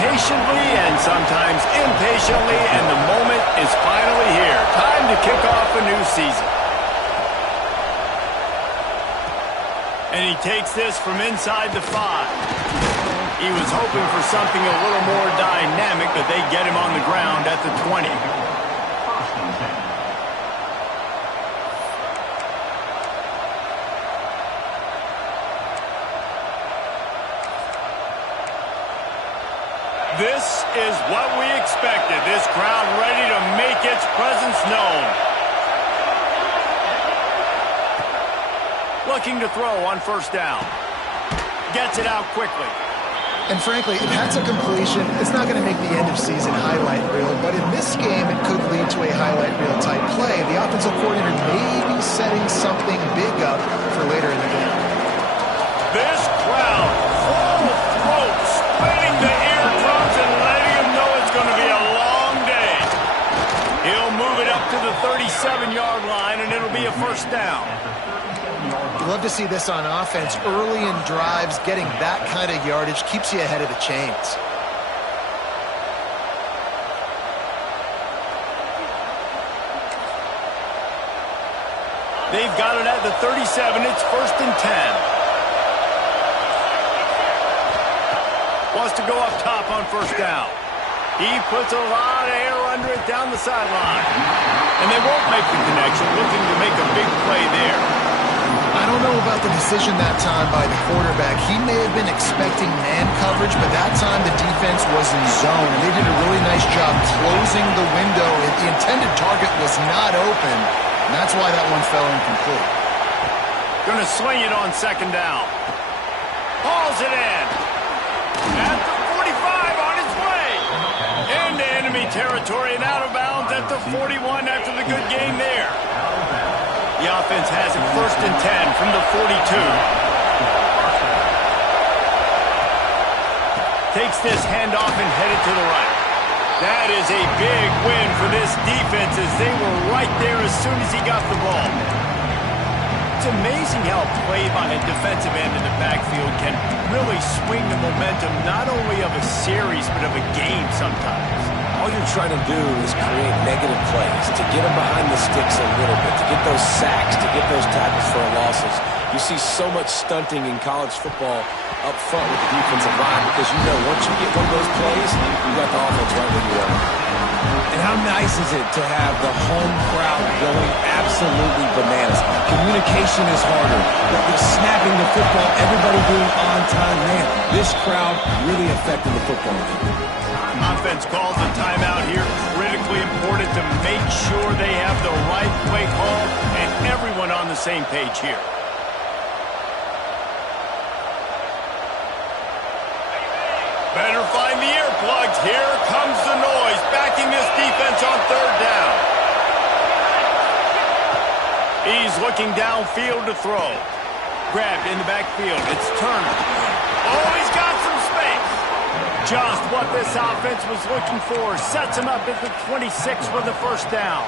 patiently and sometimes impatiently, and the moment is finally here. Time to kick off a new season. And he takes this from inside the 5. He was hoping for something a little more dynamic, but they get him on the ground at the 20. This is what we expected. This crowd ready to make its presence known. Looking to throw on first down. Gets it out quickly. And frankly, if that's a completion, it's not going to make the end of season highlight reel. But in this game, it could lead to a highlight reel type play. The offensive coordinator may be setting something big up for later in the game. This crowd, full throat, splitting the eardrums and letting them know it's going to be a long day. He'll move it up to the 37-yard line, and it'll be a first down. Love to see this on offense. Early in drives, getting that kind of yardage keeps you ahead of the chains. They've got it at the 37. It's first and 10. Wants to go up top on first down. He puts a lot of air under it down the sideline. And they won't make the connection, looking to make a big play there. I don't know about the decision that time by the quarterback. He may have been expecting man coverage, but that time the defense was in zone, and they did a really nice job closing the window. The intended target was not open, and that's why that one fell incomplete. Going to swing it on second down. Hauls it in. At the 45 on its way. Into enemy territory and out of bounds at the 41 after the good game there. The offense has it first and 10 from the 42. Takes this handoff and headed to the right. That is a big win for this defense as they were right there as soon as he got the ball. It's amazing how a play by a defensive end in the backfield can really swing the momentum not only of a series but of a game sometimes. All you're trying to do is create negative plays, to get them behind the sticks a little bit, to get those sacks, to get those tackles for losses. You see so much stunting in college football up front with the defensive line because you know once you get one of those plays, you got the offense right where you are. And how nice is it to have the home crowd going absolutely bananas? Communication is harder. They're snapping the football, everybody being on time. Man, this crowd really affected the football game. Offense calls a timeout here. Critically important to make sure they have the right play call and everyone on the same page here. Better find the earplugs. Here comes the noise, backing this defense on third down. He's looking downfield to throw. Grabbed in the backfield. It's Turner. Oh, he's got some space. Just what this offense was looking for. Sets him up at the 26 for the first down.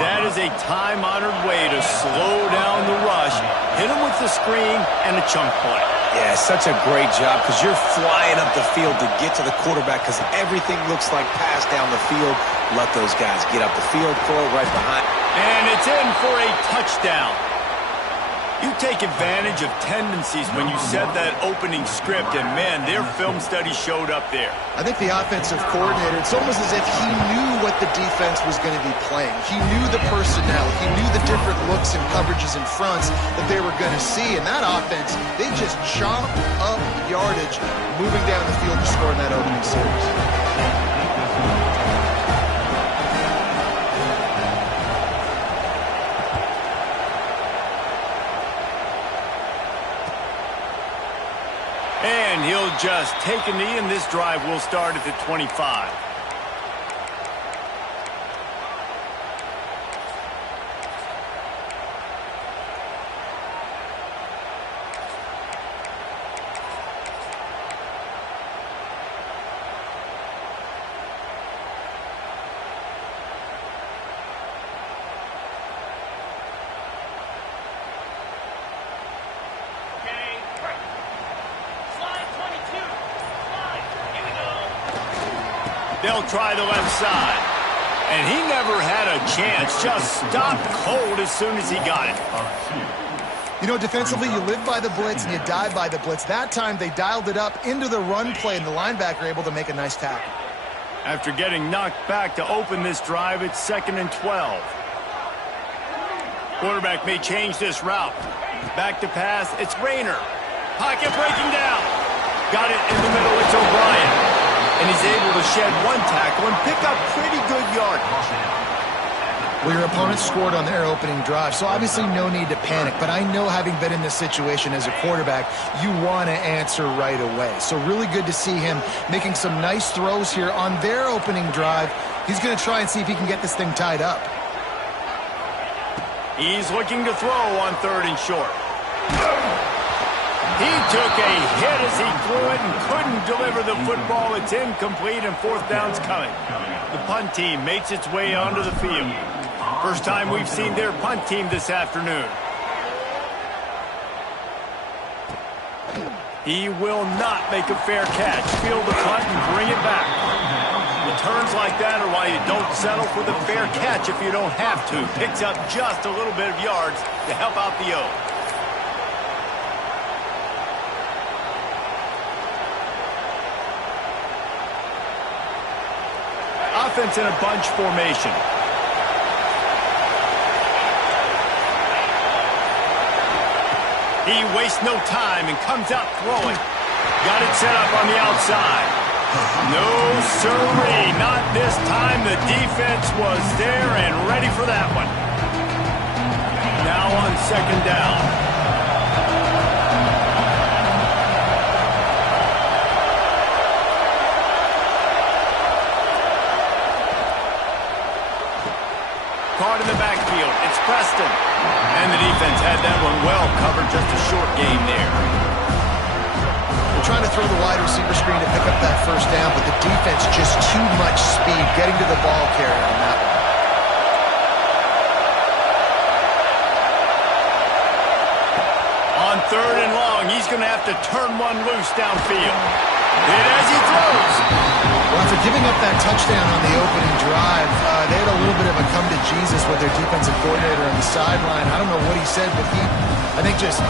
That is a time-honored way to slow down the rush. Hit him with the screen and a chunk play. Yeah, such a great job because you're flying up the field to get to the quarterback because everything looks like pass down the field. Let those guys get up the field, throw it right behind. And it's in for a touchdown. You take advantage of tendencies when you set that opening script, and man, their film study showed up there. I think the offensive coordinator, it's almost as if he knew what the defense was going to be playing. He knew the personnel. He knew the different looks and coverages and fronts that they were going to see. And that offense, they just chopped up yardage, moving down the field to score in that opening series. And he'll just take a knee, and this drive will start at the 25. They'll try the left side. And he never had a chance. Just stopped cold as soon as he got it. You know, defensively, you live by the blitz and you die by the blitz. That time, they dialed it up into the run play, and the linebacker able to make a nice tackle. After getting knocked back to open this drive, it's 2nd and 12. Quarterback may change this route. Back to pass, it's Rayner. Pocket breaking down. Got it in the middle, it's O'Brien. And he's able to shed one tackle and pick up pretty good yardage. Well, your opponent scored on their opening drive, so obviously no need to panic. But I know, having been in this situation as a quarterback, you want to answer right away. So really good to see him making some nice throws here on their opening drive. He's going to try and see if he can get this thing tied up. He's looking to throw on 3rd and short. He took a hit as he threw it and couldn't deliver the football. It's incomplete, and 4th down's coming. The punt team makes its way onto the field. First time we've seen their punt team this afternoon. He will not make a fair catch. Field the punt and bring it back. Returns like that are why you don't settle for the fair catch if you don't have to. Picks up just a little bit of yards to help out the O. Offense in a bunch formation. He wastes no time and comes out throwing. Got it set up on the outside. No, sirree, not this time. The defense was there and ready for that one. Now on 2nd down. Caught in the backfield. It's Preston. And the defense had that one well covered. Just a short gain there. They're trying to throw the wide receiver screen to pick up that 1st down, but the defense just too much speed getting to the ball carrier on that one. On 3rd and long, he's going to have to turn one loose downfield. And as he throws. Well, after giving up that touchdown on the opening drive, they had a little bit of a come to Jesus with their defensive coordinator on the sideline. I don't know what he said, but he, I think, just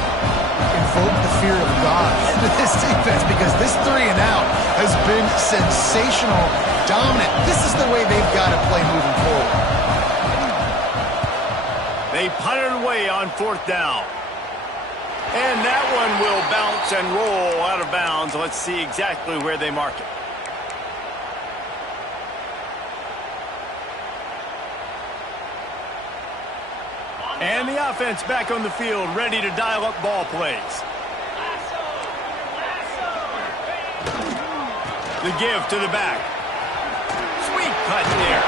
invoked the fear of God into this defense, because this 3 and out has been sensational, dominant. This is the way they've got to play moving forward. They punted away on 4th down. And that one will bounce and roll out of bounds. Let's see exactly where they mark it. And the offense back on the field, ready to dial up ball plays. The give to the back. Sweet cut there.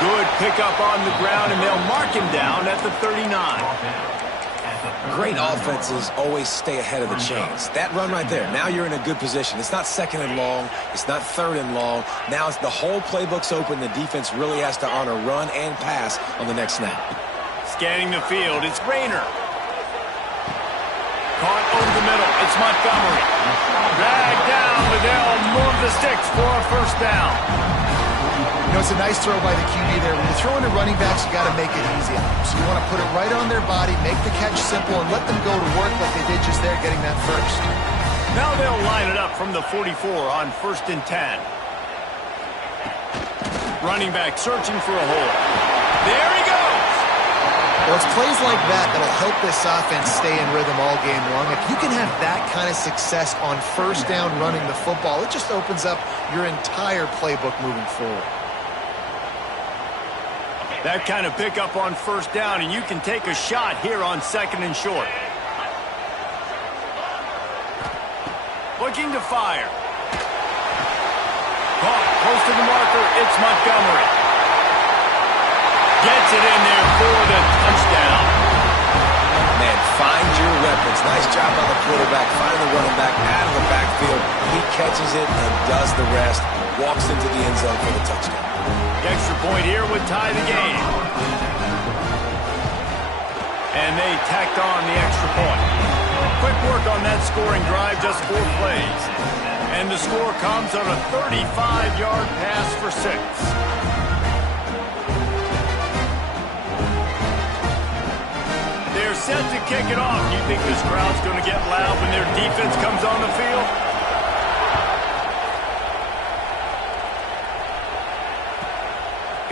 Good pickup on the ground, and they'll mark him down at the 39. Great offenses always stay ahead of the chains. That run right there, now you're in a good position. It's not 2nd and long. It's not 3rd and long. Now it's the whole playbook's open. The defense really has to honor run and pass on the next snap. Scanning the field, it's Rayner. Caught over the middle, it's Montgomery. Dragged down, but they'll move the sticks for a 1st down. You know, it's a nice throw by the QB there. When you're throwing to running backs, you got to make it easy on them. So you want to put it right on their body, make the catch simple, and let them go to work like they did just there, getting that 1st. Now they'll line it up from the 44 on 1st and 10. Running back searching for a hole. There he goes! Well, it's plays like that that'll help this offense stay in rhythm all game long. If you can have that kind of success on 1st down running the football, it just opens up your entire playbook moving forward. That kind of pickup on 1st down, and you can take a shot here on 2nd and short. Looking to fire. Caught close to the marker, it's Montgomery. Gets it in there for the touchdown. Man, find your weapons. Nice job by the quarterback. Find the running back out of the backfield. He catches it and does the rest. Walks into the end zone for the touchdown. The extra point here would tie the game. And they tacked on the extra point. Quick work on that scoring drive, just 4 plays. And the score comes on a 35-yard pass for 6. They're set to kick it off. You think this crowd's going to get loud when their defense comes on the field?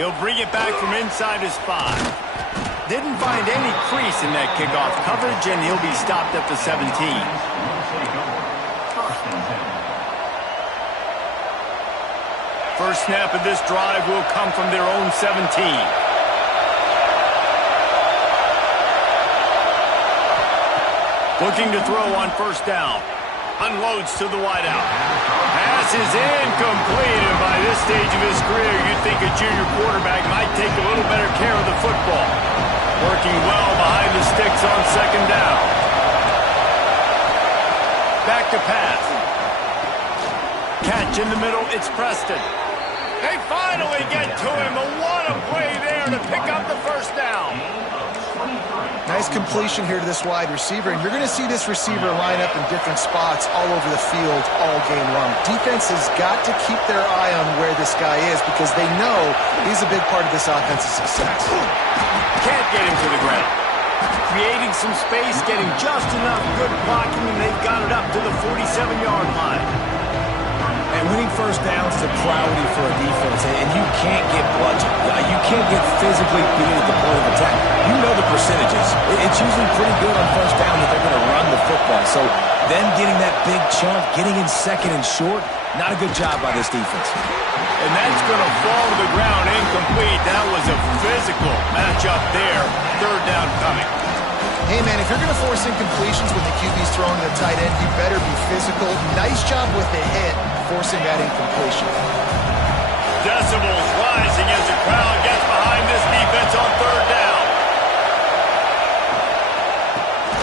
He'll bring it back from inside his 5. Didn't find any crease in that kickoff coverage, and he'll be stopped at the 17. First snap of this drive will come from their own 17. Looking to throw on first down. Unloads to the wideout. Pass is incomplete, and by this stage of his career, you'd think a junior quarterback might take a little better care of the football. Working well behind the sticks on second down. Back to pass. Catch in the middle, it's Preston. They finally get to him, but what a play there to pick up the first down. Nice completion here to this wide receiver, and you're going to see this receiver line up in different spots all over the field all game long. Defense has got to keep their eye on where this guy is because they know he's a big part of this offense's success. Can't get him to the ground. Creating some space, getting just enough good blocking, and they've got it up to the 47-yard line. And winning first downs is a priority for a defense, and you can't get bludgeoned. You can't get physically beat at the point of attack. You know the percentages. It's usually pretty good on first down that they're going to run the football. So then getting that big chunk, getting in second and short, not a good job by this defense. And that's going to fall to the ground incomplete. That was a physical matchup there. Third down coming. Hey, man, if you're going to force incompletions when the QB's throwing to the tight end, you better be physical. Nice job with the hit, forcing that incompletion. Decibels rising as the crowd gets behind this defense on third down.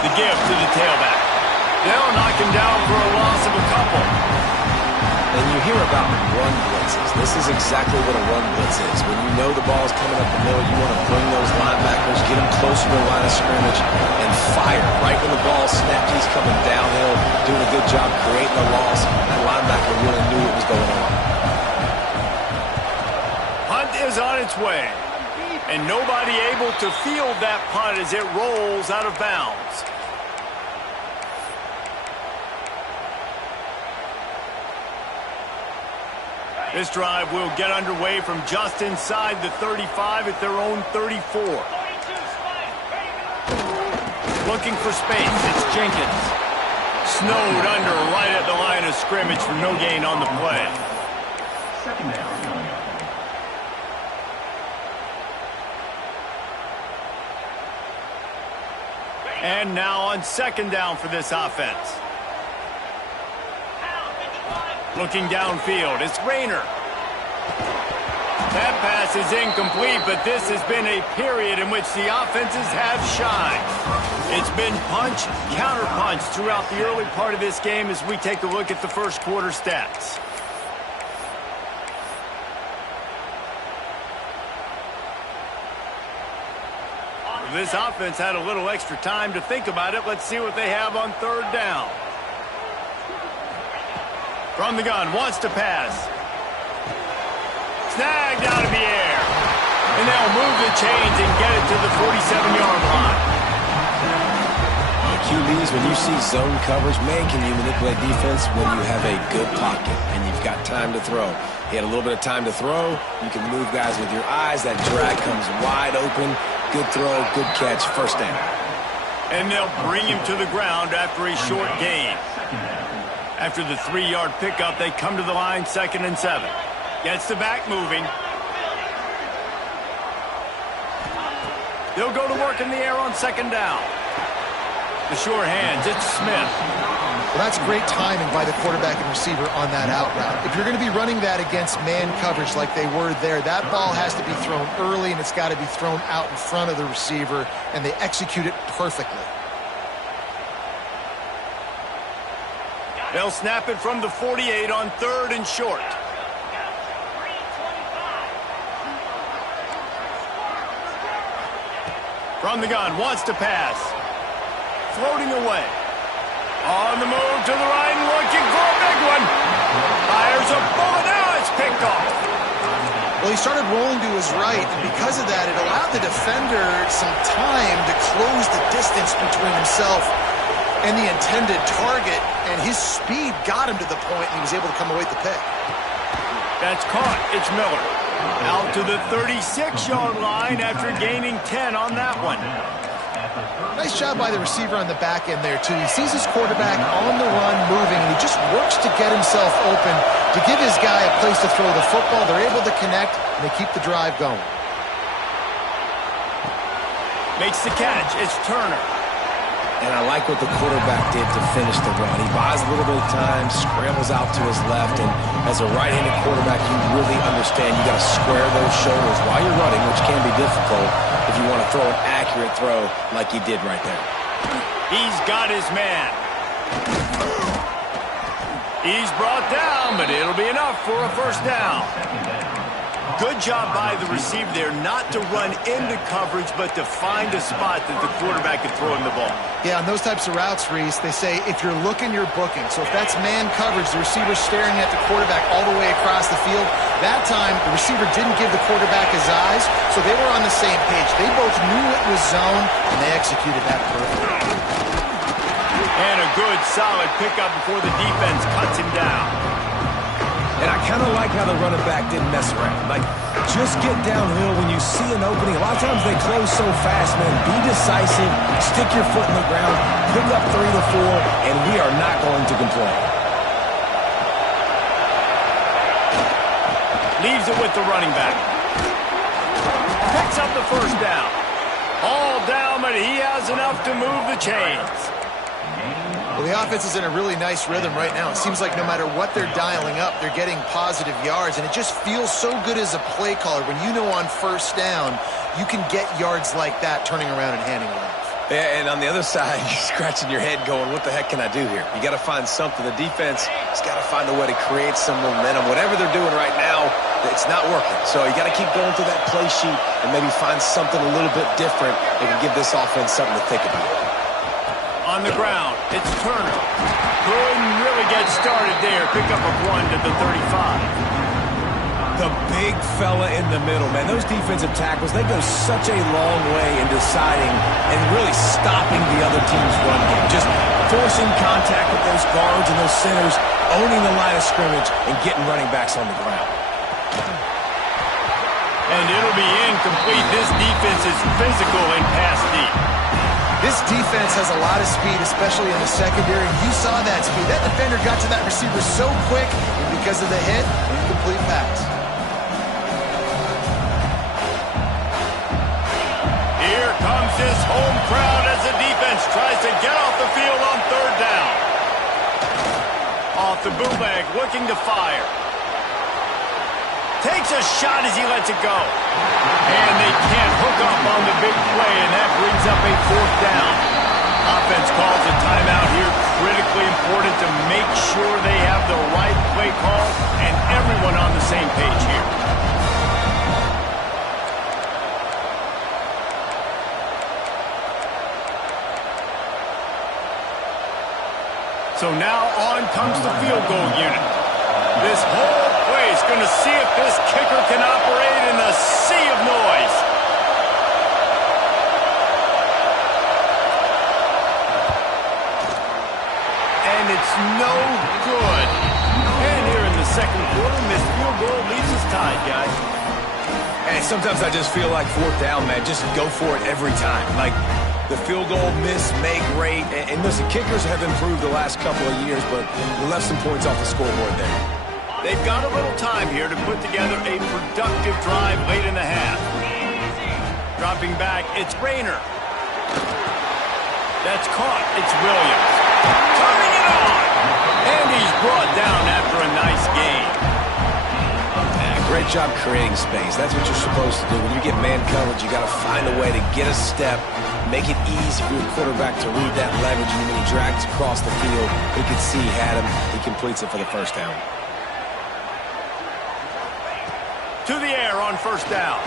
The give to the tailback. They'll knock him down for a loss of a couple. And you hear about run blitzes. This is exactly what a run blitz is. When you know the ball's coming up the middle, you want to bring those linebackers, get them closer to the line of scrimmage, and fire. Right when the ball snapped, he's coming downhill, doing a good job creating a loss. That linebacker really knew what was going on. Punt is on its way. And nobody able to field that punt as it rolls out of bounds. This drive will get underway from just inside the 35 at their own 34. Looking for space, it's Jenkins. Snowed under right at the line of scrimmage for no gain on the play. Second down. And now on second down for this offense. Looking downfield, it's Rayner. That pass is incomplete, but this has been a period in which the offenses have shined. It's been punch, counter-punch throughout the early part of this game as we take a look at the first quarter stats. This offense had a little extra time to think about it. Let's see what they have on third down. From the gun, wants to pass. Snagged out of the air. And they'll move the chains and get it to the 47-yard line. QBs, when you see zone coverage, man, can you manipulate defense when you have a good pocket and you've got time to throw. He had a little bit of time to throw. You can move guys with your eyes. That drag comes wide open. Good throw, good catch, first down. And they'll bring him to the ground after a short gain. After the 3-yard pickup, they come to the line, 2nd and 7. Gets the back moving. They'll go to work in the air on second down. The sure hands, it's Smith. Well, that's great timing by the quarterback and receiver on that out route. If you're going to be running that against man coverage like they were there, that ball has to be thrown early, and it's got to be thrown out in front of the receiver, and they execute it perfectly. They'll snap it from the 48 on 3rd and short. From the gun, wants to pass. Floating away. On the move to the right, looking for a big one. Fires a bullet. Now it's picked off. Well, he started rolling to his right, and because of that, it allowed the defender some time to close the distance between himself and the intended target, and his speed got him to the point, and he was able to come away with the pick. That's caught. It's Miller. Out to the 36-yard line after gaining 10 on that one. Nice job by the receiver on the back end there, too. He sees his quarterback on the run moving, and he just works to get himself open to give his guy a place to throw the football. They're able to connect, and they keep the drive going. Makes the catch. It's Turner. And I like what the quarterback did to finish the run. He buys a little bit of time, scrambles out to his left, and as a right-handed quarterback, you really understand you got to square those shoulders while you're running, which can be difficult if you want to throw an accurate throw like he did right there. He's got his man. He's brought down, but it'll be enough for a first down. Good job by the receiver there not to run into coverage, but to find a spot that the quarterback could throw him the ball. Yeah, on those types of routes, Reese, they say if you're looking, you're booking. So if that's man coverage, the receiver's staring at the quarterback all the way across the field. That time, the receiver didn't give the quarterback his eyes, so they were on the same page. They both knew it was zone, and they executed that perfectly. And a good, solid pickup before the defense cuts him down. And I kind of like how the running back didn't mess around. Like, just get downhill when you see an opening. A lot of times they close so fast, man. Be decisive, stick your foot in the ground, pick up 3 to 4, and we are not going to complain. Leaves it with the running back. Picks up the first down. All down, but he has enough to move the chains. Well, the offense is in a really nice rhythm right now. It seems like no matter what they're dialing up, they're getting positive yards, and it just feels so good as a play caller when you know on first down you can get yards like that turning around and handing it off. Yeah, and on the other side, you're scratching your head going, what the heck can I do here? You got to find something. The defense has got to find a way to create some momentum. Whatever they're doing right now, it's not working. So you got to keep going through that play sheet and maybe find something a little bit different that can give this offense something to think about. On the ground, it's Turner. Couldn't really get started there. Pick up a 1 to the 35. The big fella in the middle, man. Those defensive tackles, they go such a long way in deciding and really stopping the other team's run game. Just forcing contact with those guards and those centers, owning the line of scrimmage, and getting running backs on the ground. And it'll be incomplete. This defense is physical and pass deep. This defense has a lot of speed, especially in the secondary. You saw that speed. That defender got to that receiver so quick, and because of the hit, incomplete pass. Here comes this home crowd as the defense tries to get off the field on third down. Off the bootleg, looking to fire. Takes a shot as he lets it go. And they can't hook up on the big play, and that brings up a fourth down. Offense calls a timeout here. Critically important to make sure they have the right play call and everyone on the same page here. So now on comes the field goal unit. This whole place going to see if this kicker can operate in a sea of noise. And it's no good. And here in the second quarter, this field goal leaves us tied, guys. And sometimes I just feel like fourth down, man. Just go for it every time. Like, the field goal miss, make rate. And listen, kickers have improved the last couple of years, but we left some points off the scoreboard there. They've got a little time here to put together a productive drive late in the half. Dropping back, it's Rayner. That's caught. It's Williams. Turning it on. And he's brought down after a nice gain. Great job creating space. That's what you're supposed to do. When you get man coverage, you got to find a way to get a step, make it easy for your quarterback to read that leverage, and when he drags across the field, he could see he had him. He completes it for the first down. To the air on first down.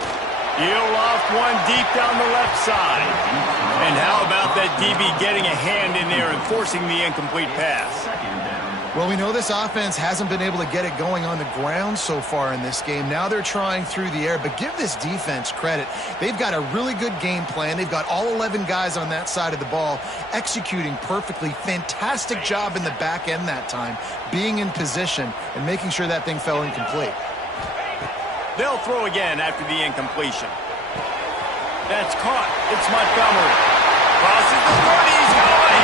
He'll loft one deep down the left side. And how about that DB getting a hand in there and forcing the incomplete pass? Well, we know this offense hasn't been able to get it going on the ground so far in this game. Now they're trying through the air, but give this defense credit. They've got a really good game plan. They've got all 11 guys on that side of the ball executing perfectly. Fantastic job in the back end that time, being in position and making sure that thing fell incomplete. They'll throw again after the incompletion. That's caught. It's Montgomery. Crosses the 30. He's going.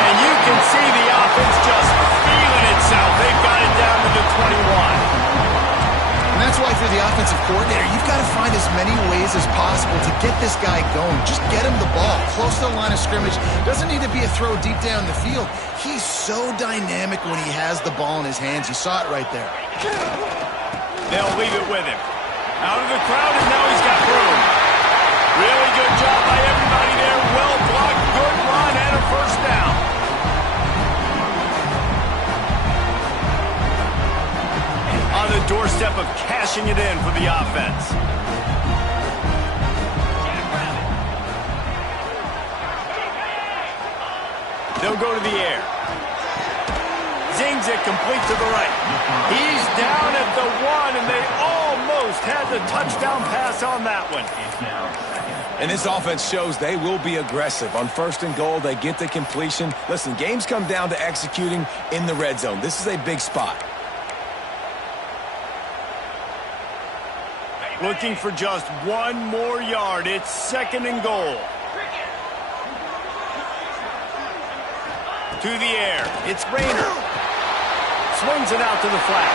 And you can see the offense just feeling itself. They've got it down to the 21. And that's why for the offensive coordinator, you've got to find as many ways as possible to get this guy going. Just get him the ball close to the line of scrimmage. Doesn't need to be a throw deep down the field. He's so dynamic when he has the ball in his hands. You saw it right there. They'll leave it with him. Out of the crowd, and now he's got room. Really good job by everybody there. Well blocked, good run, and a first down. On the doorstep of cashing it in for the offense. They'll go to the air. Zings it complete to the right. He's down at the 1, and they almost had the touchdown pass on that one. And this offense shows they will be aggressive. On 1st and goal, they get the completion. Listen, games come down to executing in the red zone. This is a big spot. Looking for just 1 more yard. It's 2nd and goal. To the air. It's Rayner. Swings it out to the flat.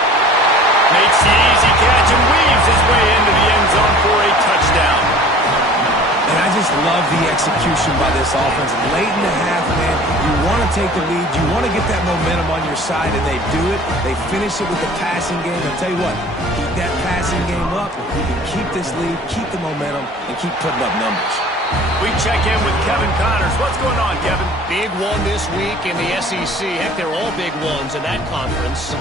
Makes the easy catch and weaves his way into the end zone for a touchdown. And I just love the execution by this offense. Late in the half, man, you want to take the lead. You want to get that momentum on your side, and they do it. They finish it with the passing game. I'll tell you what, keep that passing game up. You can keep this lead, keep the momentum, and keep putting up numbers. We check in with Kevin Connors. What's going on, Kevin? Big one this week in the SEC. Heck, they're all big ones in that conference.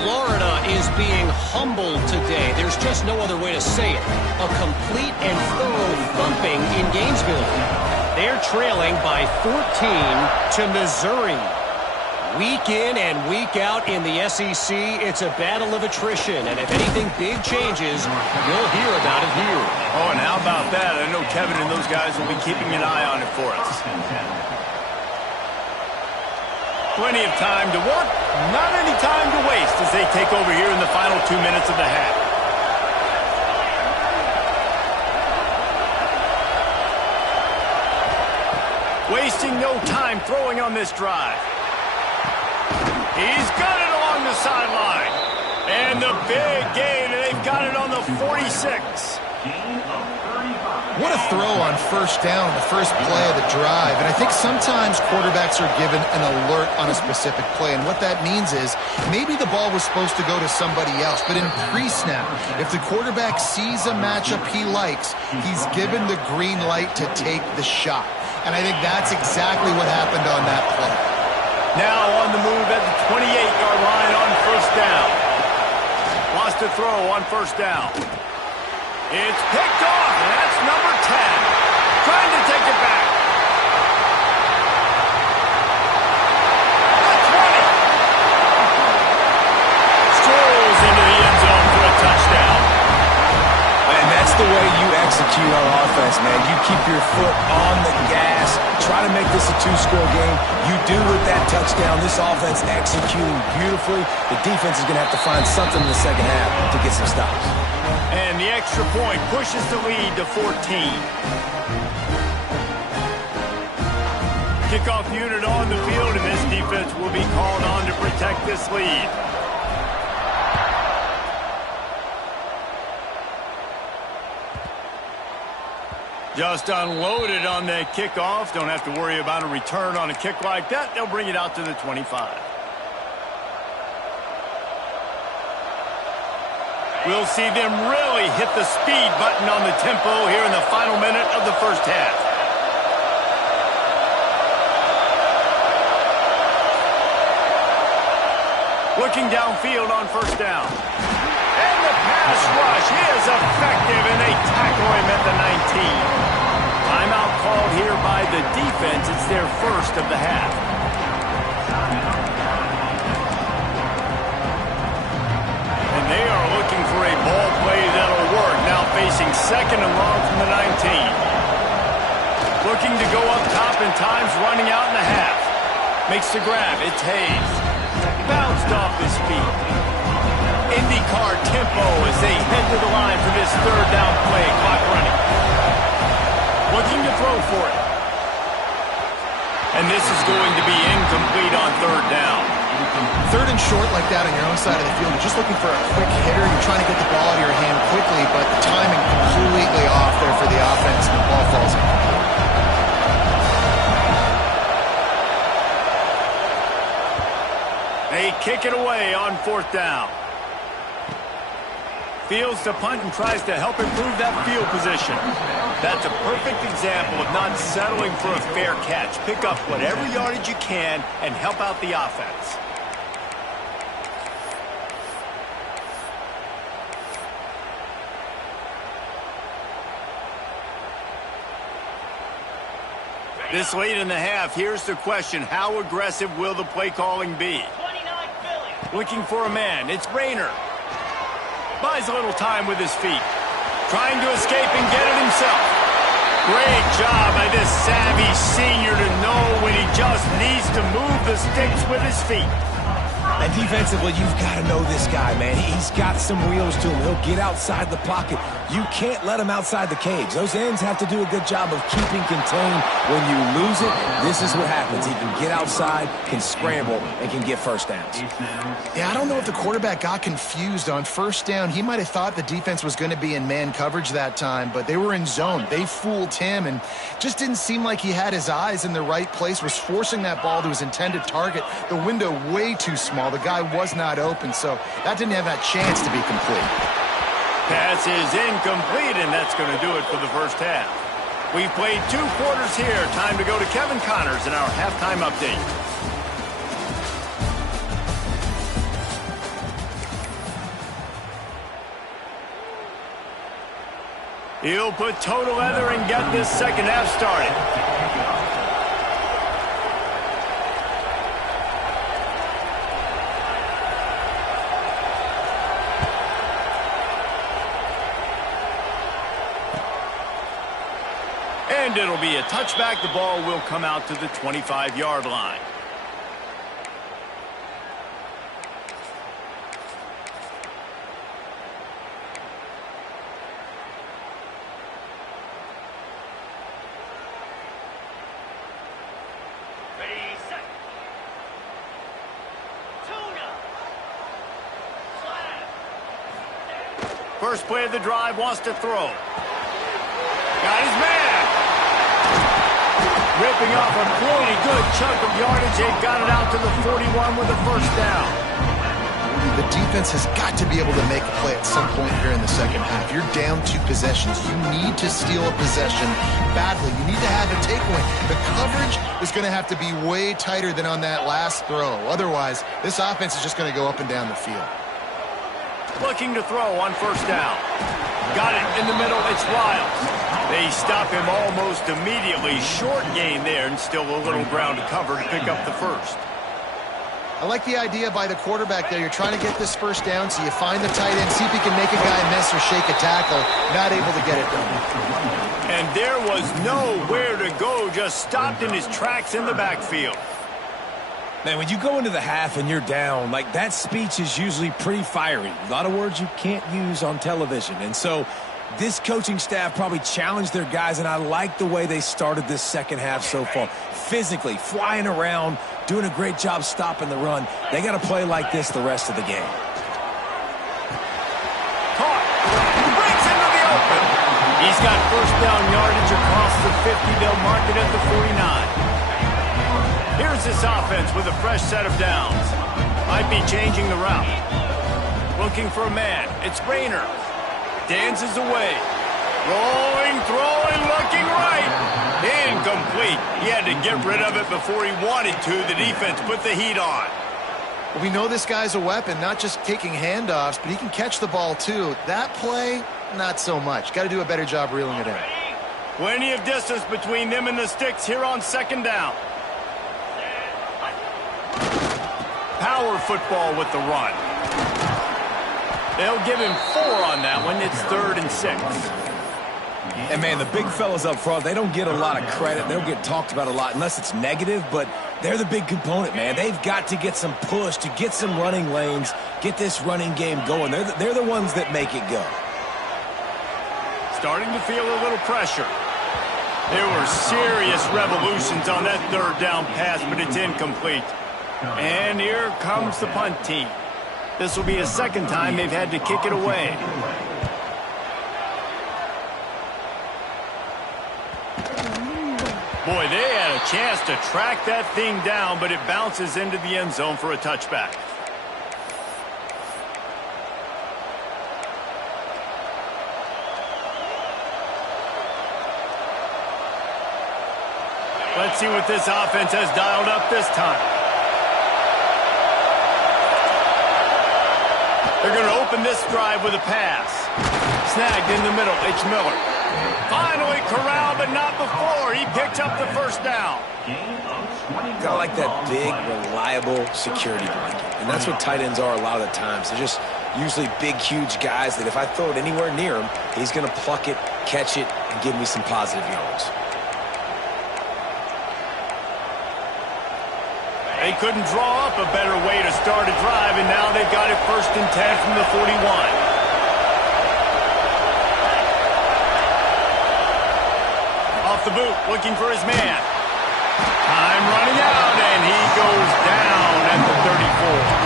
Florida is being humbled today. There's just no other way to say it. A complete and thorough thumping in Gainesville. They're trailing by 14 to Missouri. Week in and week out in the SEC, it's a battle of attrition. And if anything big changes, you'll hear about it here. Oh, and how about that? I know Kevin and those guys will be keeping an eye on it for us. Plenty of time to work, not any time to waste as they take over here in the final 2 minutes of the half. Wasting no time throwing on this drive. He's got it along the sideline. And the big gain, and they've got it on the 46. What a throw on 1st down, the first play of the drive. And I think sometimes quarterbacks are given an alert on a specific play. And what that means is maybe the ball was supposed to go to somebody else. But in pre-snap, if the quarterback sees a matchup he likes, he's given the green light to take the shot. And I think that's exactly what happened on that play. Now on the move at the 28-yard line on 1st down. Lost a throw on 1st down. It's picked off, and that's number 10. Trying to take it back. The 20. Strolls into the end zone for a touchdown. And that's the way you execute on offense, man. You keep your foot on the gas. Try to make this a 2-score game. You do with that touchdown. This offense executing beautifully. The defense is going to have to find something in the second half to get some stops. And the extra point pushes the lead to 14. Kickoff unit on the field, and this defense will be called on to protect this lead. Just unloaded on that kickoff. Don't have to worry about a return on a kick like that. They'll bring it out to the 25. We'll see them really hit the speed button on the tempo here in the final minute of the first half. Looking downfield on 1st down. And the pass rush is effective, and they tackle him at the 19. Timeout called here by the defense. It's their first of the half. second and long from the 19. Looking to go up top in times, running out in the half. Makes the grab. It's Hayes. Bounced off his feet. IndyCar tempo as they head to the line for this third down play. Clock running. Looking to throw for it. And this is going to be incomplete on third down. Third and short like that on your own side of the field, you're just looking for a quick hitter. You're trying to get the ball out of your hand quickly, but the timing completely off there for the offense, and the ball falls incomplete. They kick it away on fourth down. Fields the punt and tries to help improve that field position. That's a perfect example of not settling for a fair catch. Pick up whatever yardage you can and help out the offense. This late in the half, here's the question. How aggressive will the play calling be? Looking for a man. It's Rayner. Buys a little time with his feet. Trying to escape and get it himself. Great job by this savvy senior to know when he just needs to move the sticks with his feet. And defensively, you've got to know this guy, man. He's got some wheels to him. He'll get outside the pocket. You can't let him outside the cage. Those ends have to do a good job of keeping contained. When you lose it, this is what happens. He can get outside, can scramble, and can get first downs. Yeah, I don't know if the quarterback got confused on first down. He might have thought the defense was going to be in man coverage that time, but they were in zone. They fooled him, and just didn't seem like he had his eyes in the right place, was forcing that ball to his intended target. The window way too small. The guy was not open, so that didn't have that chance to be complete. Pass is incomplete, and that's going to do it for the first half. We've played 2 quarters here. Time to go to Kevin Connors in our halftime update. He'll put total leather and get this second half started. And it'll be a touchback. The ball will come out to the 25-yard line. First play of the drive, wants to throw. Got his man. Ripping off a pretty good chunk of yardage. They got it out to the 41 with a first down. The defense has got to be able to make a play at some point here in the second half. You're down 2 possessions. You need to steal a possession badly. You need to have a takeaway. The coverage is going to have to be way tighter than on that last throw. Otherwise, this offense is just going to go up and down the field. Looking to throw on first down. Got it in the middle. It's Riles. They stop him almost immediately. Short gain there, and still a little ground to cover to pick up the first. I like the idea by the quarterback there. You're trying to get this first down, so you find the tight end, see if he can make a guy miss or shake a tackle. Not able to get it done. And there was nowhere to go. Just stopped in his tracks in the backfield. Man, when you go into the half and you're down, like, that speech is usually pretty fiery. A lot of words you can't use on television. And so this coaching staff probably challenged their guys, and I like the way they started this second half so far. Physically, flying around, doing a great job stopping the run. They got to play like this the rest of the game. Caught. Breaks into the open. He's got first down yardage across the 50. They'll mark it at the 49. Here's this offense with a fresh set of downs. Might be changing the route. Looking for a man. It's Rayner. Dances away. Rolling, throwing, looking right. Incomplete. He had to get rid of it before he wanted to. The defense put the heat on. Well, we know this guy's a weapon, not just taking handoffs, but he can catch the ball too. That play, not so much. Got to do a better job reeling it in. Plenty of distance between them and the sticks here on second down. Power football with the run. They'll give him 4 on that one. It's 3rd and 6. And, man, the big fellas up front, they don't get a lot of credit. They don't get talked about a lot unless it's negative, but they're the big component, man. They've got to get some push, to get some running lanes, get this running game going. They're the ones that make it go. Starting to feel a little pressure. There were serious revolutions on that third down pass, but it's incomplete. And here comes the punt team. This will be a second time they've had to kick it away. Boy, they had a chance to track that thing down, but it bounces into the end zone for a touchback. Let's see what this offense has dialed up this time. They're going to open this drive with a pass. Snagged in the middle, H. Miller. Finally corralled, but not before. He picked up the first down. Kind of like that big, reliable security blanket. And that's what tight ends are a lot of the times. They're just usually big, huge guys that if I throw it anywhere near him, he's going to pluck it, catch it, and give me some positive yards. They couldn't draw up a better way to start a drive, and now they've got it 1st and 10 from the 41. Off the boot, looking for his man. Time running out, and he goes down at the 34.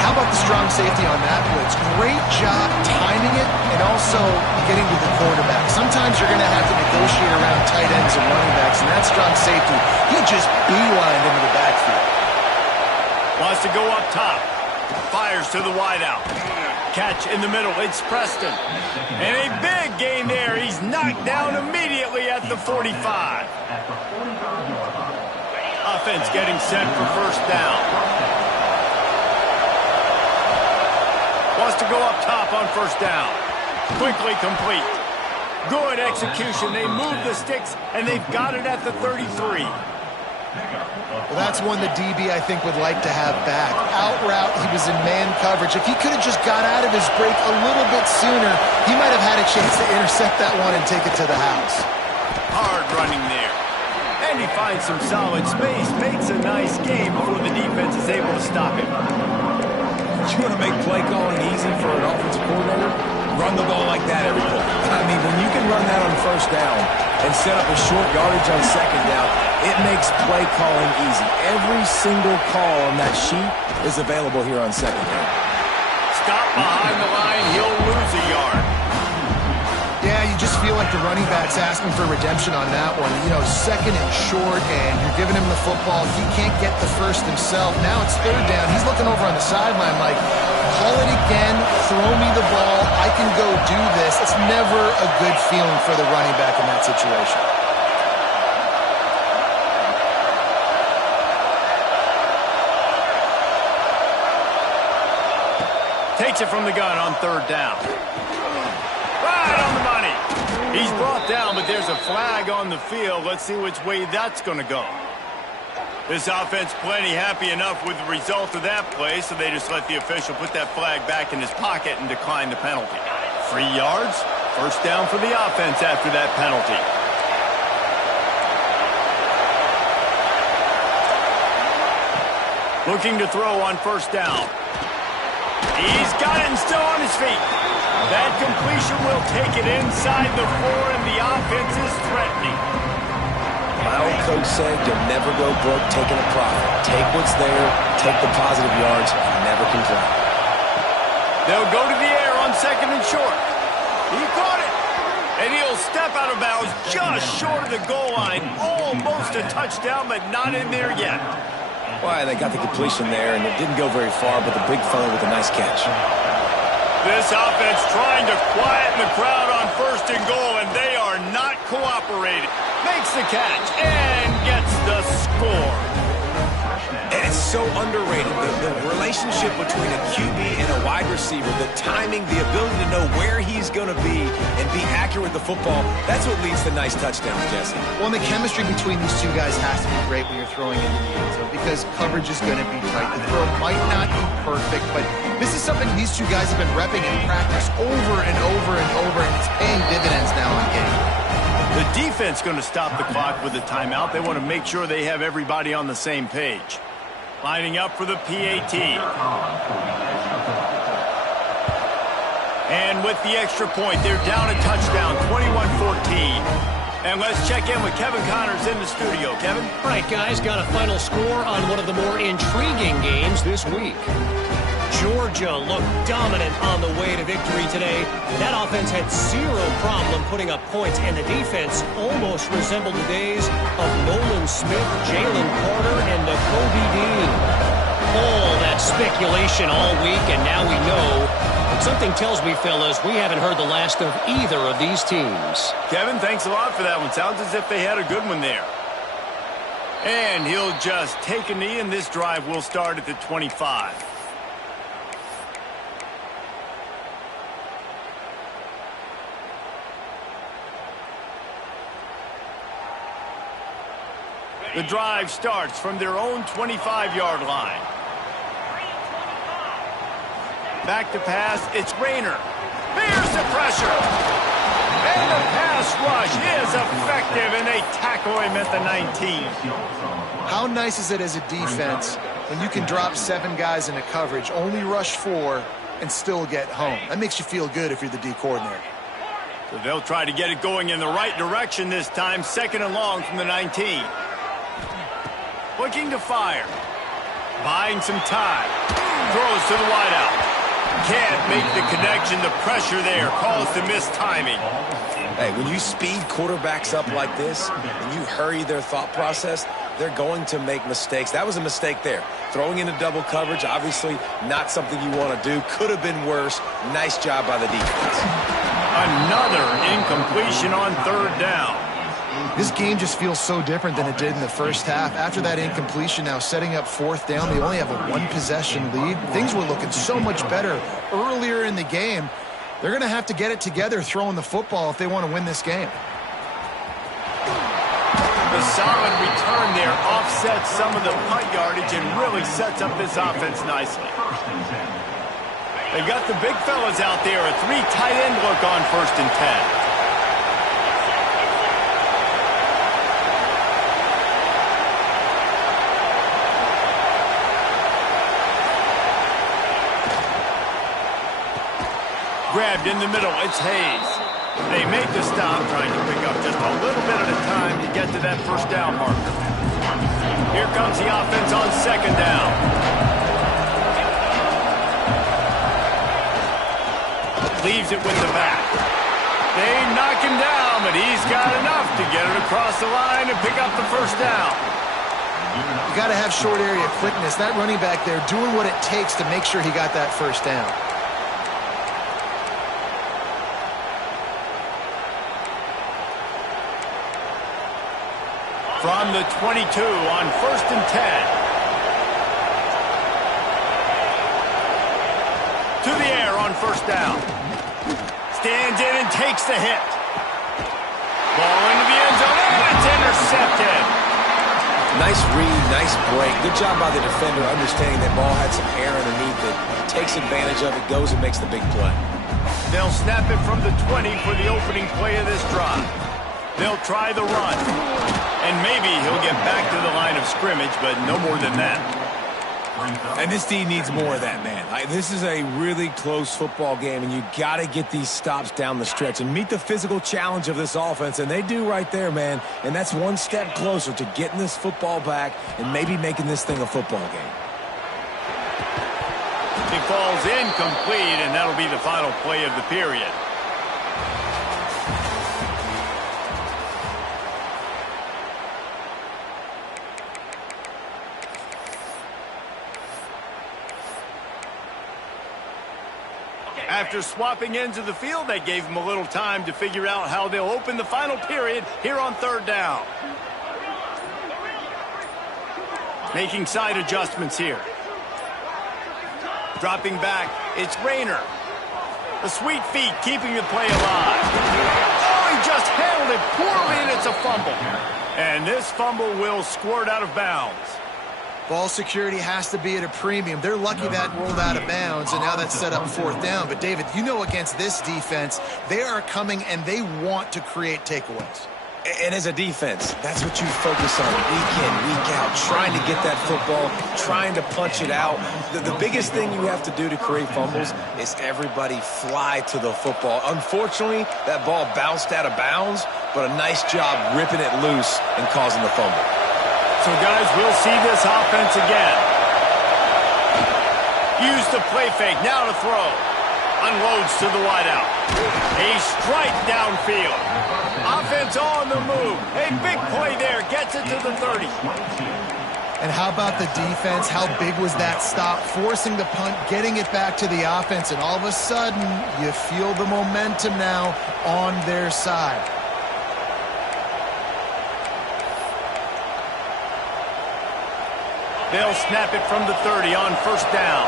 How about the strong safety on that blitz? Great job timing it and also getting to the quarterback. Sometimes you're going to have to negotiate around tight ends and running backs, and that strong safety, he just beelined into the backfield. Wants to go up top. Fires to the wideout. Catch in the middle. It's Preston. And a big gain there. He's knocked down immediately at the 45. Offense getting set for first down. Wants to go up top on first down. Quickly complete. Good execution. They move the sticks, and they've got it at the 33. Well, that's one the DB, I think, would like to have back. Out route, he was in man coverage. If he could have just got out of his break a little bit sooner, he might have had a chance to intercept that one and take it to the house. Hard running there. And he finds some solid space, makes a nice game before the defense is able to stop him. You want to make play calling easy for an offensive coordinator? Run the ball like that every play. I mean, when you can run that on first down and set up a short yardage on second down, it makes play calling easy. Every single call on that sheet is available here on second down. Stop behind the line, he'll lose a yard. Yeah, you just feel like the running back's asking for redemption on that one. You know, second and short, and you're giving him the football. He can't get the first himself. Now it's third down. He's looking over on the sideline like, call it again, throw me the ball, I can go do this. It's never a good feeling for the running back in that situation. Takes it from the gun on third down. Right on the money. He's brought down, but there's a flag on the field. Let's see which way that's going to go. This offense plenty happy enough with the result of that play, so they just let the official put that flag back in his pocket and decline the penalty. 3 yards, first down for the offense after that penalty. Looking to throw on first down. He's got it and still on his feet. That completion will take it inside the 4, and the offense is threatening. My old coach said you'll never go broke taking a profit. Take what's there, take the positive yards, and never complain. They'll go to the air on second and short. He caught it. And he'll step out of bounds just short of the goal line. Almost a touchdown, but not in there yet. Why, they got the completion there, and it didn't go very far, but the big fella with a nice catch. This offense trying to quieten the crowd on first and goal, and they are not cooperating. Makes the catch and gets the score. And it's so underrated, the relationship between a QB and a wide receiver, the timing, the ability to know where he's going to be and be accurate with the football, that's what leads to nice touchdowns, Jesse. Well, and the chemistry between these two guys has to be great when you're throwing into the end zone because coverage is going to be tight. The throw might not be perfect, but this is something these two guys have been repping in practice over and over and over, and it's paying dividends now in defense going to stop the clock with a timeout? They want to make sure they have everybody on the same page. Lining up for the PAT. And with the extra point, they're down a touchdown, 21-14. And let's check in with Kevin Connors in the studio. Kevin? All right, guys, got a final score on one of the more intriguing games this week. Georgia looked dominant on the way to victory today. That offense had zero problem putting up points, and the defense almost resembled the days of Nolan Smith, Jalen Carter, and Nakobe Dean. All that speculation all week, and now we know. And something tells me, fellas, we haven't heard the last of either of these teams. Kevin, thanks a lot for that one. Sounds as if they had a good one there. And he'll just take a knee, and this drive will start at the 25. The drive starts from their own 25-yard line. Back to pass, it's Rayner. There's the pressure. And the pass rush is effective, and they tackle him at the 19. How nice is it as a defense when you can drop 7 guys into coverage, only rush 4, and still get home? That makes you feel good if you're the D coordinator. So they'll try to get it going in the right direction this time, 2nd and long from the 19. Looking to fire. Buying some time. Throws to the wideout. Can't make the connection. The pressure there caused the mistiming. Hey, when you speed quarterbacks up like this and you hurry their thought process, they're going to make mistakes. That was a mistake there. Throwing into double coverage, obviously not something you want to do. Could have been worse. Nice job by the defense. Another incompletion on 3rd down. This game just feels so different than it did in the first half. After that incompletion, now setting up 4th down, they only have a 1-possession lead. Things were looking so much better earlier in the game. They're going to have to get it together throwing the football if they want to win this game. The solid return there offsets some of the punt yardage and really sets up this offense nicely. They've got the big fellas out there, a 3 tight end look on 1st and 10. Grabbed in the middle, it's Hayes. They make the stop, trying to pick up just a little bit at a time to get to that 1st down marker. Here comes the offense on 2nd down. Leaves it with the back. They knock him down, but he's got enough to get it across the line and pick up the 1st down. You got to have short area quickness. That running back there doing what it takes to make sure he got that 1st down. From the 22 on 1st and 10. To the air on 1st down. Stands in and takes the hit. Ball into the end zone, and it's intercepted. Nice read, nice break. Good job by the defender understanding that ball had some air underneath it. Takes advantage of it, goes and makes the big play. They'll snap it from the 20 for the opening play of this drive. They'll try the run. And maybe he'll get back to the line of scrimmage, but no more than that. And this team needs more of that, man. This is a really close football game, and you got to get these stops down the stretch and meet the physical challenge of this offense, and they do right there, man. And that's one step closer to getting this football back and maybe making this thing a football game. It falls incomplete, and that'll be the final play of the period. After swapping ends of the field, that gave them a little time to figure out how they'll open the final period here on 3rd down. Making side adjustments here. Dropping back, it's Rayner. The sweet feet keeping the play alive. Oh, he just handled it poorly, and it's a fumble. And this fumble will squirt out of bounds. Ball security has to be at a premium. They're lucky that rolled out of bounds, and now that's set up 4th down. But, David, you know against this defense, they are coming and they want to create takeaways. And as a defense, that's what you focus on week in, week out, trying to get that football, trying to punch it out. The biggest thing you have to do to create fumbles is everybody fly to the football. Unfortunately, that ball bounced out of bounds, but a nice job ripping it loose and causing the fumble. So, guys, we'll see this offense again. Use the play fake, now to throw. Unloads to the wideout. A strike downfield. Offense on the move. A big play there. Gets it to the 30. And how about the defense? How big was that stop? Forcing the punt, getting it back to the offense, and all of a sudden, you feel the momentum now on their side. They'll snap it from the 30 on first down.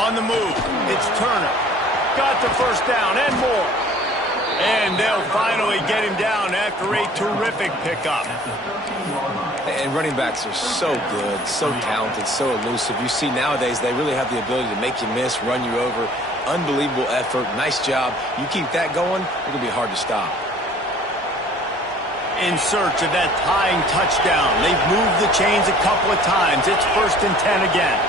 On the move, it's Turner. Got the first down and more. And they'll finally get him down after a terrific pickup. And running backs are so good, so talented, so elusive. You see nowadays they really have the ability to make you miss, run you over. Unbelievable effort. Nice job. You keep that going, it'll be hard to stop. In search of that tying touchdown. They've moved the chains a couple of times. It's 1st and 10 again.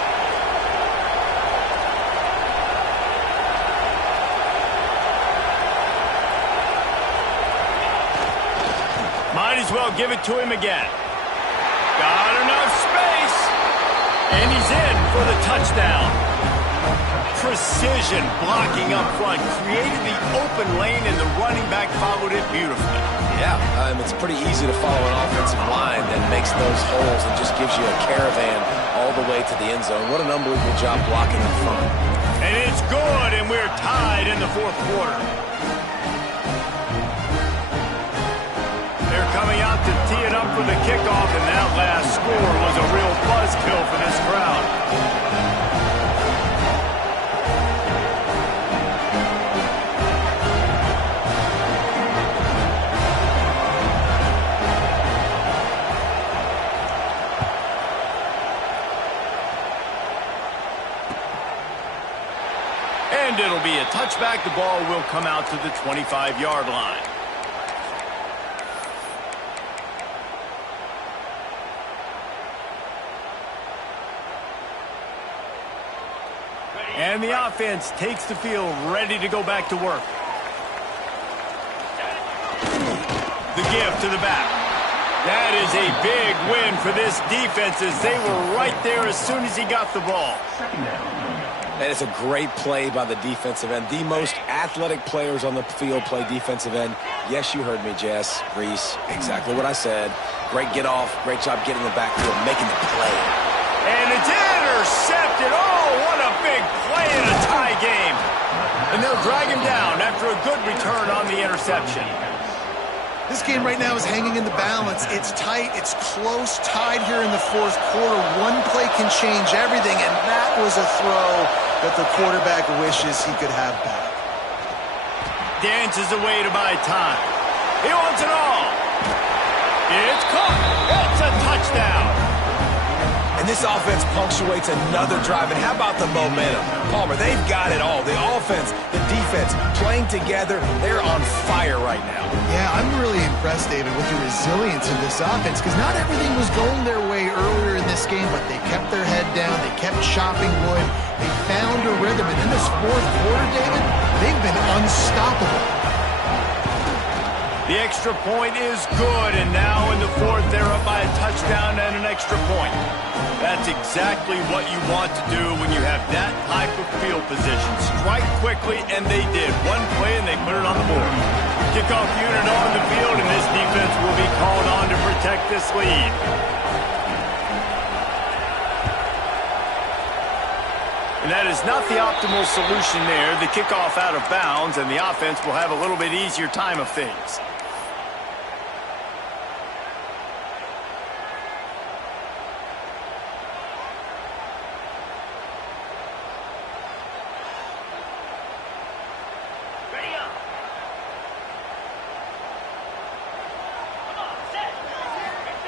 Might as well give it to him again. Got enough space. And he's in for the touchdown. Precision blocking up front. Created the open lane, and the running back followed it beautifully. Yeah, it's pretty easy to follow an offensive line that makes those holes and just gives you a caravan all the way to the end zone. What an unbelievable job blocking up front. And it's good, and we're tied in the 4th quarter. They're coming out to tee it up for the kickoff, and that last score was a real buzzkill for this crowd. And it'll be a touchback. The ball will come out to the 25-yard line. And the offense takes the field, ready to go back to work. The give to the back. That is a big win for this defense, as they were right there as soon as he got the ball. And it's a great play by the defensive end. The most athletic players on the field play defensive end. Yes, you heard me, Jess, Reese. Exactly what I said. Great get off. Great job getting the backfield, making the play. And it's intercepted. Oh, what a big play in a tie game. And they'll drag him down after a good return on the interception. This game right now is hanging in the balance. It's tight, it's close, tied here in the 4th quarter. One play can change everything, and that was a throw that the quarterback wishes he could have back. Dances away to buy time. He wants it all. It's caught. It's a touchdown. And this offense punctuates another drive. And how about the momentum? Palmer, they've got it all. The offense, the defense, playing together. They're on fire right now. Yeah, I'm really impressed, David, with the resilience of this offense, because not everything was going their way earlier in this game, but they kept their head down. They kept chopping wood. They found a rhythm. And in this 4th quarter, David, they've been unstoppable. The extra point is good, and now in the 4th, they're up by a touchdown and an extra point. That's exactly what you want to do when you have that type of field position. Strike quickly, and they did. One play, and they put it on the board. Kickoff unit on the field, and this defense will be called on to protect this lead. And that is not the optimal solution there. The kickoff out of bounds, and the offense will have a little bit easier time of things.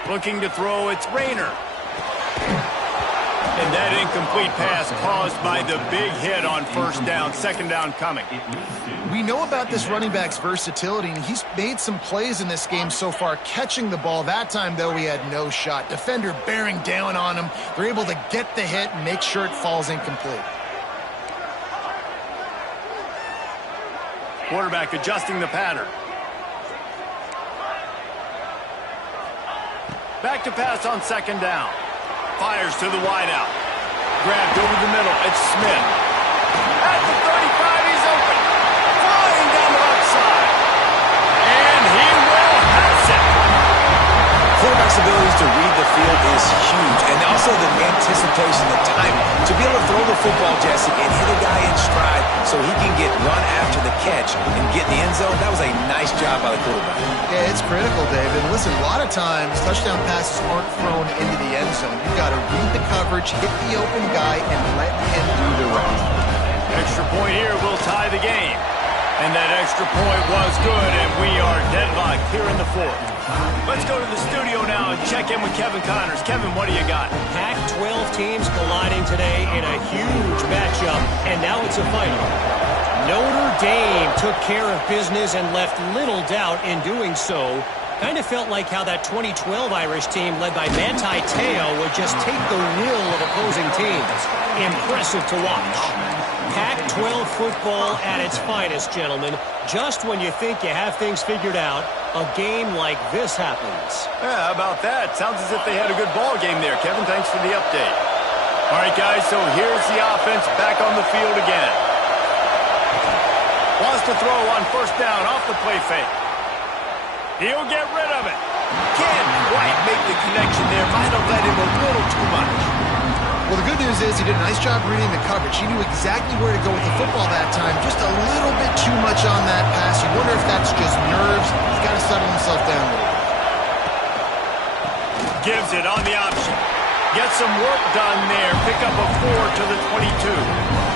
Looking to throw, it's Rayner. And that incomplete pass caused by the big hit on first down. Second down coming. We know about this running back's versatility, and he's made some plays in this game so far catching the ball. That time, though, he had no shot. Defender bearing down on him. They're able to get the hit and make sure it falls incomplete. Quarterback adjusting the pattern. Back to pass on second down. Fires to the wideout. Grabbed over the middle. It's Smith. At the 35, he's open. Flying down the left side. And he will have it. Quarterback's abilities to read the field is huge, and also the anticipation, the timing. To be able to throw the football, Jesse, and hit a guy in stride so he can get run after the catch and get in the end zone, that was a nice job by the quarterback. Yeah, it's critical, David. Listen, a lot of times, touchdown passes aren't thrown into the end zone. You've got to read the coverage, hit the open guy, and let him do the rest. Extra point here will tie the game. And that extra point was good, and we are deadlocked here in the fourth. Let's go to the studio now and check in with Kevin Connors. Kevin, what do you got? Pac-12 teams colliding today in a huge matchup, and now it's a final. Notre Dame took care of business and left little doubt in doing so. Kind of felt like how that 2012 Irish team led by Manti Te'o would just take the will of opposing teams. Impressive to watch. Pac-12 football at its finest, gentlemen. Just when you think you have things figured out, a game like this happens. Yeah, how about that? Sounds as if they had a good ball game there. Kevin, thanks for the update. All right, guys, so here's the offense back on the field again. Wants to throw on first down off the play fake. He'll get rid of it. Can't quite make the connection there. Might have led him a little too much. Well, the good news is he did a nice job reading the coverage. He knew exactly where to go with the football that time. Just a little bit too much on that pass. You wonder if that's just nerves. He's got to settle himself down a little bit. Gives it on the option. Gets some work done there. Pick up a 4 to the 22.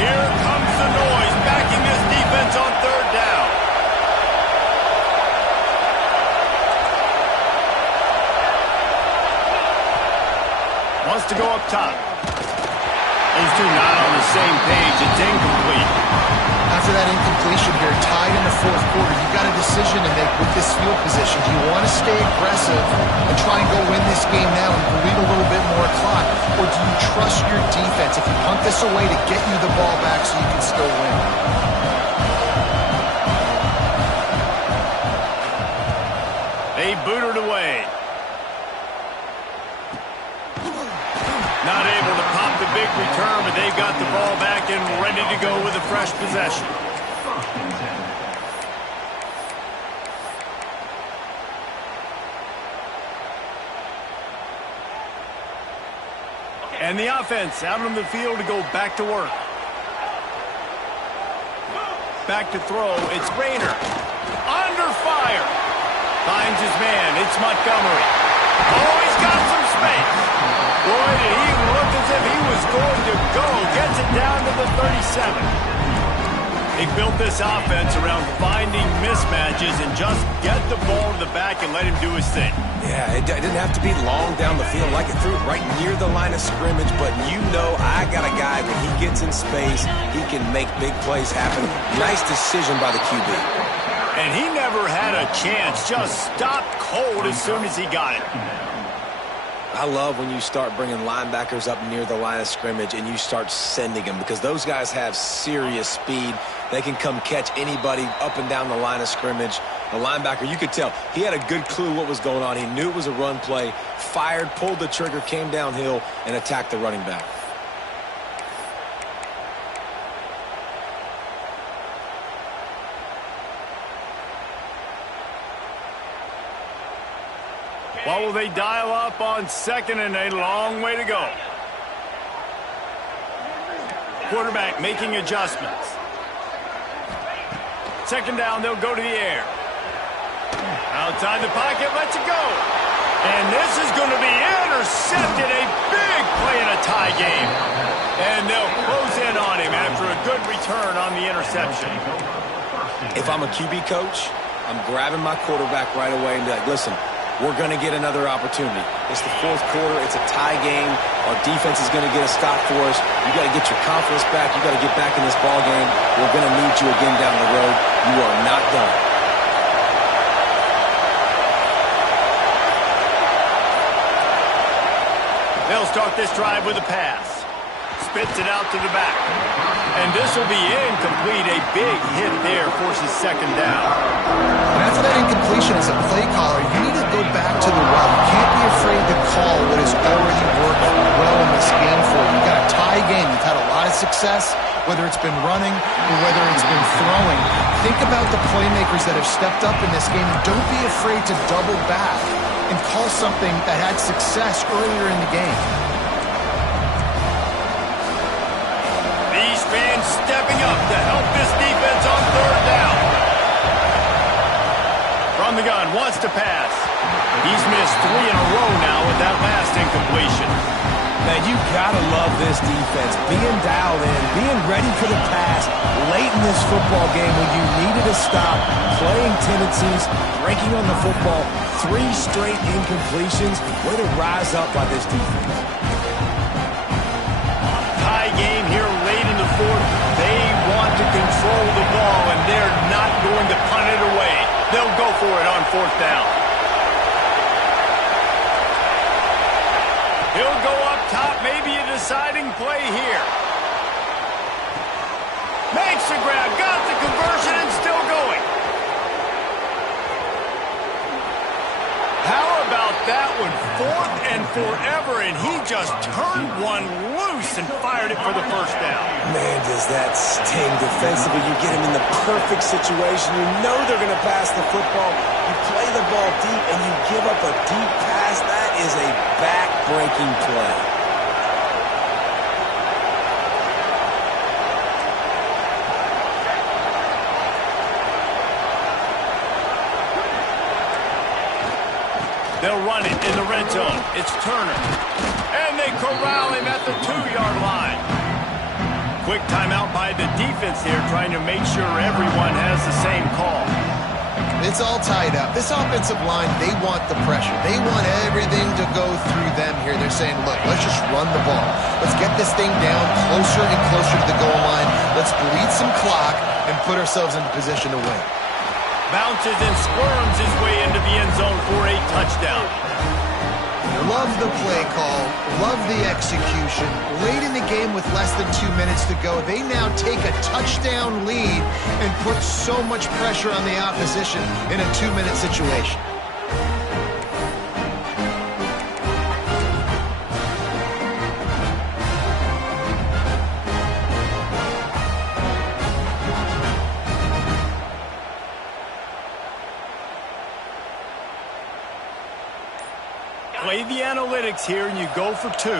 Here comes the noise, backing this defense on third down. Wants to go up top. These two not on the same page. It's incomplete. After that incompletion here, tied in the fourth quarter, you've got a decision to make with this field position. Do you want to stay aggressive and try and go win this game now and bleed a little bit more clock? Or do you trust your defense if you punt this away to get you the ball back so you can still win? They booted away. Not able to pop the big return, but they've got the ball back and ready to go with a fresh possession. And the offense out on the field to go back to work. Back to throw. It's Rayner. Under fire. Finds his man. It's Montgomery. Oh, he's got some space. Boy, did he look as if he was going to go. Gets it down to the 37. They built this offense around finding mismatches and just get the ball to the back and let him do his thing. Yeah, it didn't have to be long down the field. Like it threw it right near the line of scrimmage, but you know I got a guy when he gets in space, he can make big plays happen. Nice decision by the QB. And he never had a chance. Just stopped cold as soon as he got it. I love when you start bringing linebackers up near the line of scrimmage and you start sending them because those guys have serious speed. They can come catch anybody up and down the line of scrimmage. The linebacker, you could tell, he had a good clue what was going on. He knew it was a run play, fired, pulled the trigger, came downhill, and attacked the running back. What will they dial up on second and a long way to go? Quarterback making adjustments. Second down, they'll go to the air. Outside the pocket, lets it go. And this is going to be intercepted. A big play in a tie game. And they'll close in on him after a good return on the interception. If I'm a QB coach, I'm grabbing my quarterback right away and be like, listen, we're going to get another opportunity. It's the fourth quarter. It's a tie game. Our defense is going to get a stop for us. You got to get your confidence back. You got to get back in this ball game. We're going to need you again down the road. You are not done. They'll start this drive with a pass. Spits it out to the back. And this will be incomplete. A big hit there forces second down. And after that incompletion, as a play caller, you need to go back to the well. You can't be afraid to call what has already worked well in this game for you. You've got a tie game. You've had a lot of success, whether it's been running or whether it's been throwing. Think about the playmakers that have stepped up in this game, and don't be afraid to double back and call something that had success earlier in the game. These fans stepping up to help this defense on third down. From the gun, wants to pass. He's missed 3 in a row now with that last incompletion. Man, you gotta love this defense. Being dialed in, being ready for the pass late in this football game when you needed to stop, playing tendencies, breaking on the football, 3 straight incompletions. Way to rise up by this defense. Tie game here late in the fourth. They want to control the ball, and they're not going to punt it away. They'll go for it on fourth down. He'll go up top, maybe a deciding play here. Makes the grab, got the conversion, and still going. How about that one? 4th and forever, and he just turned one loose and fired it for the first down. Man, does that sting defensively. You get him in the perfect situation. You know they're going to pass the football. You play the ball deep, and you give up a deep pass. That is a back-breaking play. They'll run it in the red zone. It's Turner. And they corral him at the 2-yard line. Quick timeout by the defense here, trying to make sure everyone has the same call. It's all tied up. This offensive line, they want the pressure. They want everything to go through them here. They're saying, look, let's just run the ball. Let's get this thing down closer and closer to the goal line. Let's bleed some clock and put ourselves into position to win. Bounces and squirms his way into the end zone for a touchdown. Love the play call. Love the execution. Late in the game with less than 2 minutes to go, they now take a touchdown lead and put so much pressure on the opposition in a 2-minute situation. Play the analytics here, and you go for 2.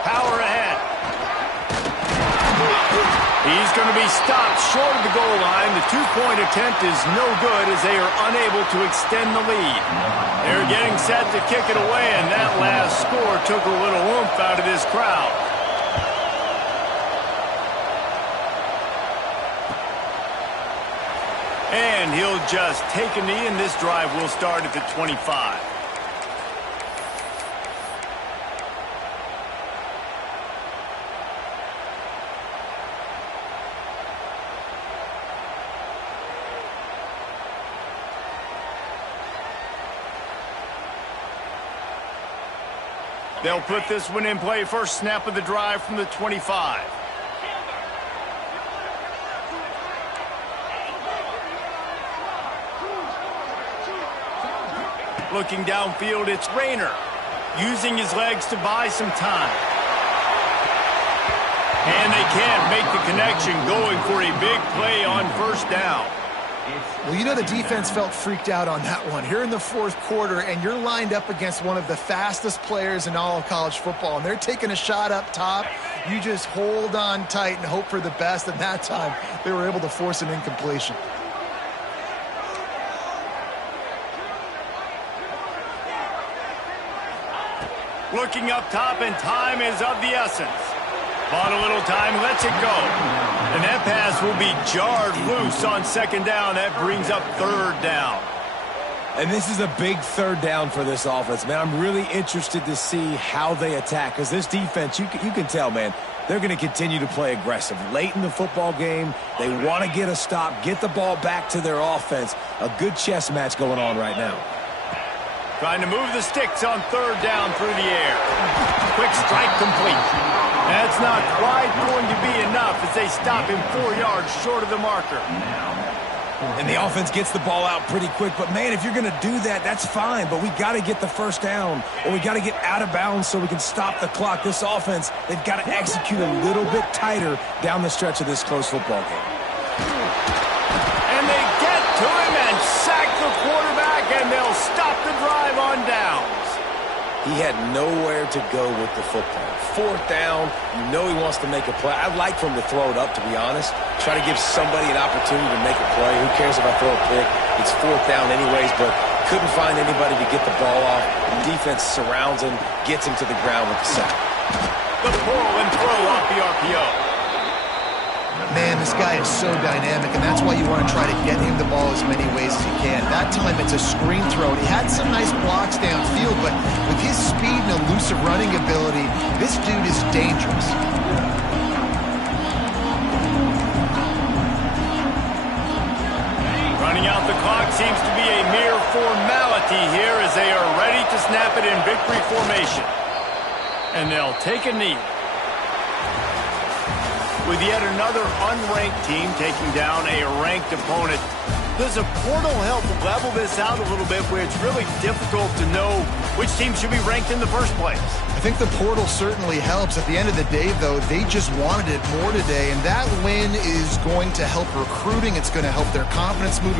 Power ahead. He's going to be stopped short of the goal line. The 2-point attempt is no good as they are unable to extend the lead. They're getting set to kick it away, and that last score took a little oomph out of this crowd. And he'll just take a knee, and this drive will start at the 25. They'll put this one in play. First snap of the drive from the 25. Looking downfield, it's Rayner, using his legs to buy some time. And they can't make the connection, going for a big play on first down. Well, you know the defense felt freaked out on that one. Here in the fourth quarter, and you're lined up against one of the fastest players in all of college football, and they're taking a shot up top. You just hold on tight and hope for the best, and that time they were able to force an incompletion. Looking up top, and time is of the essence. Bought a little time, lets it go. And that pass will be jarred loose on second down. That brings up third down. And this is a big third down for this offense, man. I'm really interested to see how they attack, because this defense, you can tell, man, they're going to continue to play aggressive. Late in the football game, they want to get a stop, get the ball back to their offense. A good chess match going on right now. Trying to move the sticks on third down through the air. Quick strike complete. That's not quite going to be enough as they stop him 4 yards short of the marker. And the offense gets the ball out pretty quick. But, man, if you're going to do that, that's fine. But we got to get the first down, or we got to get out of bounds so we can stop the clock. This offense, they've got to execute a little bit tighter down the stretch of this close football game. And they get to him and sack the quarterback, and they'll stop the drive on downs. He had nowhere to go with the football. Fourth down, you know he wants to make a play. I'd like for him to throw it up, to be honest. Try to give somebody an opportunity to make a play. Who cares if I throw a pick? It's fourth down anyways, but couldn't find anybody to get the ball off. The defense surrounds him, gets him to the ground with the sack. The pull and throw off the RPO. Man, this guy is so dynamic, and that's why you want to try to get him the ball as many ways as you can. That time, it's a screen throw. And he had some nice blocks downfield, but with his speed and elusive running ability, this dude is dangerous. Running out the clock seems to be a mere formality here as they are ready to snap it in victory formation. And they'll take a knee. With yet another unranked team taking down a ranked opponent, does a portal help level this out a little bit where it's really difficult to know which team should be ranked in the first place? I think the portal certainly helps. At the end of the day, though, they just wanted it more today, and that win is going to help recruiting. It's going to help their confidence moving